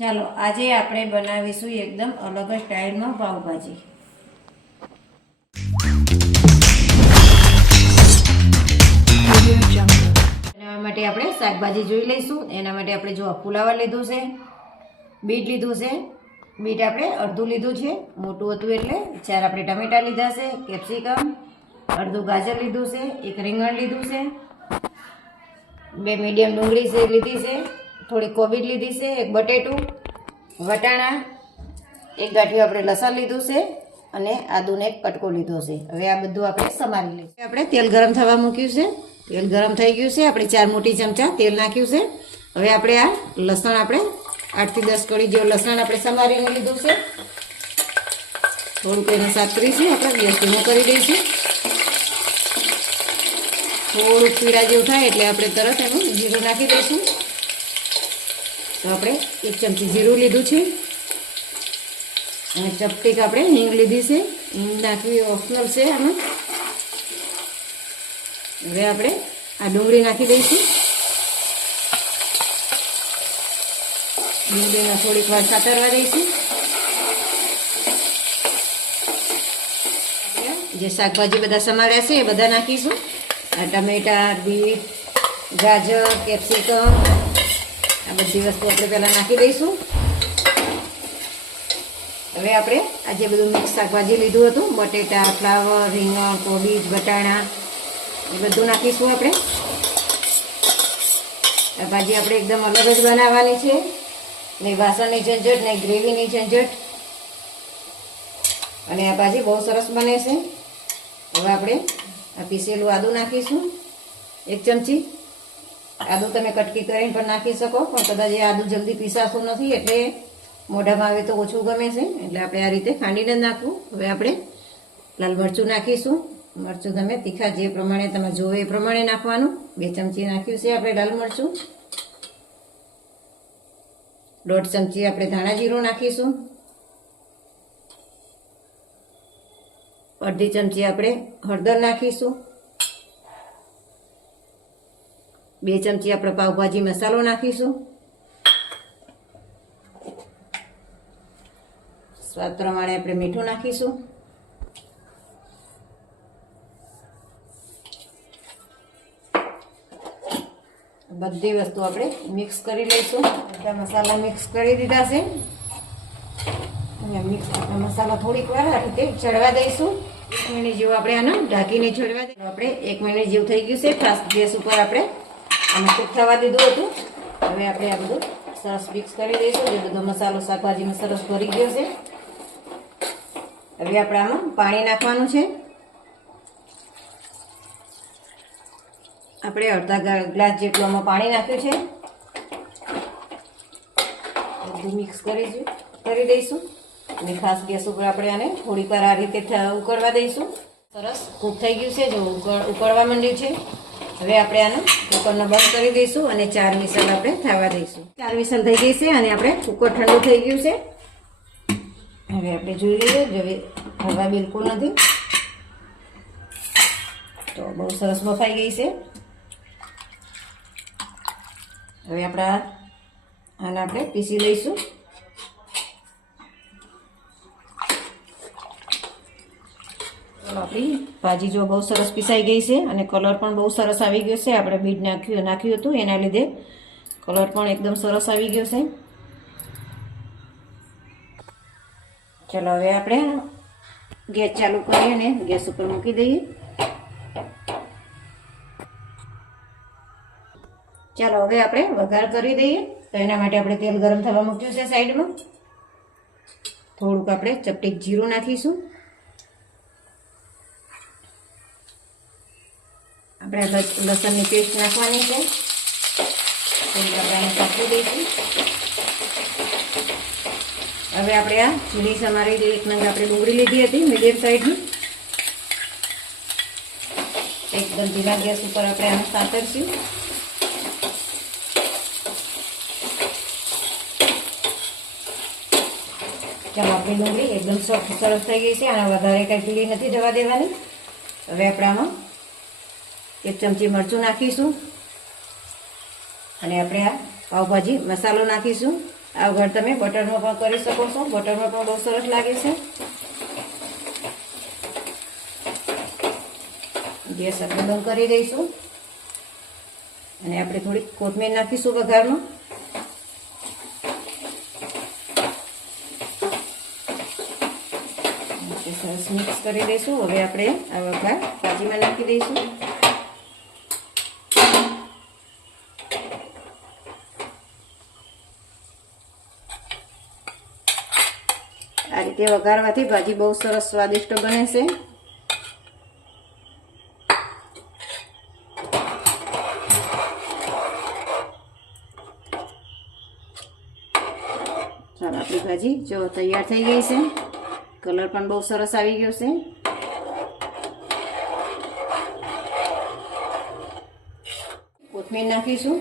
ચાલો આજે આપણે બનાવીશું એકદમ અલગ જ સ્ટાઇલમાં પાવભાજી. એના માટે આપણે શાકભાજી જોઈ લઈશું. એના માટે આપણે જો ફુલાવર લીધું છે, બીટ લીધું છે. બીટ આપણે અડધું લીધું છે, મોટું હતું એટલે. 4 આપણે ટમેટા લીધા છે, કેપ્સિકમ, અડધું ગાજર લીધું છે, 1 રીંગણ લીધું છે, 2 મીડિયમ ડુંગળી છે લીધી છે, થોડી કોબીજ લીધી છે, 1 બટેટું, વટાણા, 1 ગાંઠિયું આપણે લસણ લીધું છે અને આદુને 1 કટકો લીધો છે. હવે આ બધું આપણે સમારી લઈશું. આપણે તેલ ગરમ થવા મૂક્યું છે. તેલ ગરમ થઈ ગયું છે. આપણે 4 મોટી ચમચા તેલ નાખ્યું છે. હવે આપણે આ લસણ આપણે 8 થી 10 કળી જેવું લસણ આપણે સમારીને લીધું છે. થોડુંક એને સાતરીશું. આપણે ગેસ ધીમો કરી દઈશું. થોડુંક પીળા જેવું થાય એટલે આપણે તરત એનું જીરું નાખી દઈશું. તો આપણે 1 ચમચી જીરું લીધું છે અને ચપટીક આપણે હિંગ લીધી છે. હિંગ નાખવી ઓપ્શનલ છે આમાં. હવે આપણે આ ડુંગળી નાખી દઈશું. ડુંગળીને થોડીક વાર સાતરવા દઈશું. જે શાકભાજી બધા સમાર્યા છે એ બધા નાખીશું. આ ટમેટા, બીટ, ગાજર, કેપ્સિકમ, આ બધી વસ્તુ આપણે પહેલાં નાખી દઈશું. હવે આપણે આ જે બધું મિક્સ શાકભાજી લીધું હતું, બટેટા, ફ્લાવર, રીંગણ, કોબીજ, વટાણા, એ બધું નાખીશું આપણે. આ ભાજી આપણે એકદમ અલગ જ બનાવવાની છે. નહીં વાસણની ઝંઝટ, નહીં ગ્રેવીની ઝંઝટ. અને આ ભાજી બહુ સરસ બને છે. હવે આપણે આ પીસેલું આદું નાખીશું 1 ચમચી. આદું તમે કટકી કરીને પણ નાખી શકો, પણ કદાચ એ આદું જલ્દી પીસાતું નથી એટલે મોઢામાં આવે તો ઓછું ગમે છે, એટલે આપણે આ રીતે ખાંડીને જ નાખવું. હવે આપણે લાલ મરચું નાખીશું. મરચું તમે તીખા જે પ્રમાણે તમે જોવો એ પ્રમાણે નાખવાનું. 2 ચમચી નાખ્યું છે આપણે લાલ મરચું. 1.5 ચમચી આપણે ધાણા જીરું નાખીશું. 1/2 ચમચી આપણે હળદર નાખીશું. 2 ચમચી આપણે પાવભાજી મસાલો નાખીશું. સ્વાદ પ્રમાણે આપણે મીઠું નાખીશું. બધી વસ્તુ આપણે મિક્સ કરી લઈશું. બધા મસાલા મિક્સ કરી દીધા છે. અને મિક્સ મસાલા થોડીક વાર આ રીતે ચડવા દઈશું. 1 મિનિટ જેવું આપણે આને ઢાંકીને ચડવા દઈશું. આપણે 1 મિનિટ જેવું થઈ ગયું છે. ફાસ્ટ ગેસ ઉપર આપણે આને કૂક થવા દીધું હતું. હવે આપણે આ બધું સરસ મિક્સ કરી દઈશું. જે બધો મસાલો શાકભાજીમાં સરસ ભરી ગયો છે. હવે આપણે આમાં પાણી નાખવાનું છે. આપણે અડધા ગ્લાસ જેટલું આમાં પાણી નાખ્યું છે. બધું મિક્સ કરી દઈશું. અને ખાસ ગેસ ઉપર આપણે આને થોડીક વાર આ રીતે ઉકળવા દઈશું. સરસ કૂક થઈ ગયું છે. જો ઉકળવા માંડ્યું છે. હવે આપણે આને કુકરને બંધ કરી દઈશું અને 4 વિસલ આપણે થવા દઈશું. 4 વિસલ થઈ ગઈ છે અને આપણે કુકર ઠંડુ થઈ ગયું છે. હવે આપણે જોઈ લઈએ. હવે હવા બિલકુલ નથી, તો બહુ સરસ બફાઈ ગઈ છે. હવે આને આપણે પીસી લઈશું. આપણી ભાજી જો બહુ સરસ પીસાઈ ગઈ છે અને કલર પણ બહુ સરસ આવી ગયો છે. આપણે બીટ નાખ્યું હતું એના લીધે કલર પણ એકદમ સરસ આવી ગયો છે. ચલો હવે આપણે ગેસ ચાલુ કરી અને ગેસ ઉપર મૂકી દઈએ. ચાલો હવે આપણે વઘાર કરી દઈએ. તો એના માટે આપણે તેલ ગરમ થવા મૂક્યું છે સાઈડમાં. થોડુંક આપણે ચપટીક જીરું નાખીશું. આપણે લસણની પેસ્ટ નાખવાની છે. આપણે સાંકળી દઈશું. હવે આપણે આ ઝીણી સમારી 1 નંગ આપણે ડુંગળી લીધી હતી મીડિયમ સાઈઝની. એકદમ ધીમા ગેસ ઉપર આપણે આને સાંતરશું. ચાલો આપણી ડુંગળી એકદમ સોફ્ટ સરસ થઈ ગઈ છે. આને વધારે કંઈ પીળી નથી જવા દેવાની. હવે આપણે આમાં 1 ચમચી મરચું નાખીશું અને આપણે આ પાવભાજી મસાલો નાખીશું. આ વઘાર તમે બટરમાં પણ કરી શકો છો, બટરમાં પણ બહુ સરસ લાગે છે. ગેસ આપણે બંધ કરી દઈશું અને આપણે થોડીક કોથમીર નાખીશું વઘારમાં. સરસ મિક્સ કરી દઈશું. હવે આપણે આ વઘાર ભાજીમાં નાખી દઈશું. આ રીતે વઘારવાથી ભાજી બહુ સરસ સ્વાદિષ્ટ બને છે. ચાલો આપણી ભાજી જો તૈયાર થઈ ગઈ છે. કલર પણ બહુ સરસ આવી ગયો છે. કોથમીર નાખીશું.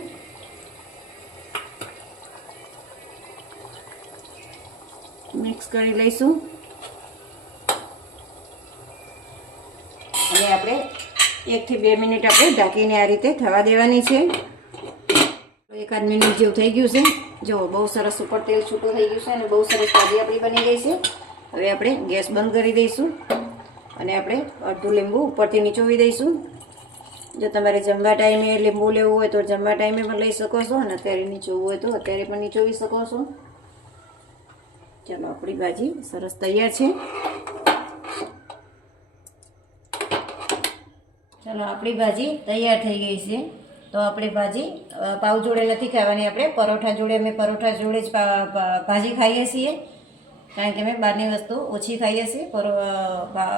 મિક્સ કરી લઈશું અને આપણે 1 થી 2 મિનિટ આપણે ઢાંકીને આ રીતે થવા દેવાની છે. 1 મિનિટ જેવું થઈ ગયું છે. જો બહુ સરસ ઉપર તેલ છૂટું થઈ ગયું છે અને બહુ સરસ ભાજી આપણી બની ગઈ છે. હવે આપણે ગેસ બંધ કરી દઈશું અને આપણે અડધું લીંબુ ઉપરથી નીચોવી દઈશું. જો તમારે જમવા ટાઈમે લીંબુ લેવું હોય તો જમવા ટાઈમે પણ લઈ શકો છો અને અત્યારે નીચોવું હોય તો અત્યારે પણ નીચોવી શકો છો. ચાલો આપણી ભાજી સરસ તૈયાર છે. ચાલો આપણી ભાજી તૈયાર થઈ ગઈ છે. તો આપણે ભાજી પાવ જોડે નથી ખાવાની, આપણે પરોઠા જોડે, અમે પરોઠા જોડે જ ભાજી ખાઈએ છીએ. કારણ કે અમે બહારની વસ્તુ ઓછી ખાઈએ છીએ.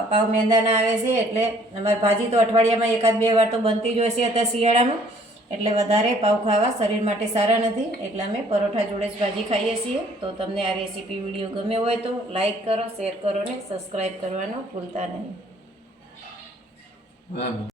પાવ મેંદાના આવે છે એટલે અમારી ભાજી તો અઠવાડિયામાં 1-2 વાર તો બનતી જ હોય છે અત્યારે શિયાળામાં. એટલે વધારે પાવ ખાવા શરીર માટે સારા નથી, એટલે અમે પરોઠા જોડે જ ભાજી ખાઈએ છીએ. તો તમને આ રેસીપી વિડીયો ગમે હોય તો લાઈક કરો, શેર કરો ને સબસ્ક્રાઈબ કરવાનું ભૂલતા નહીં.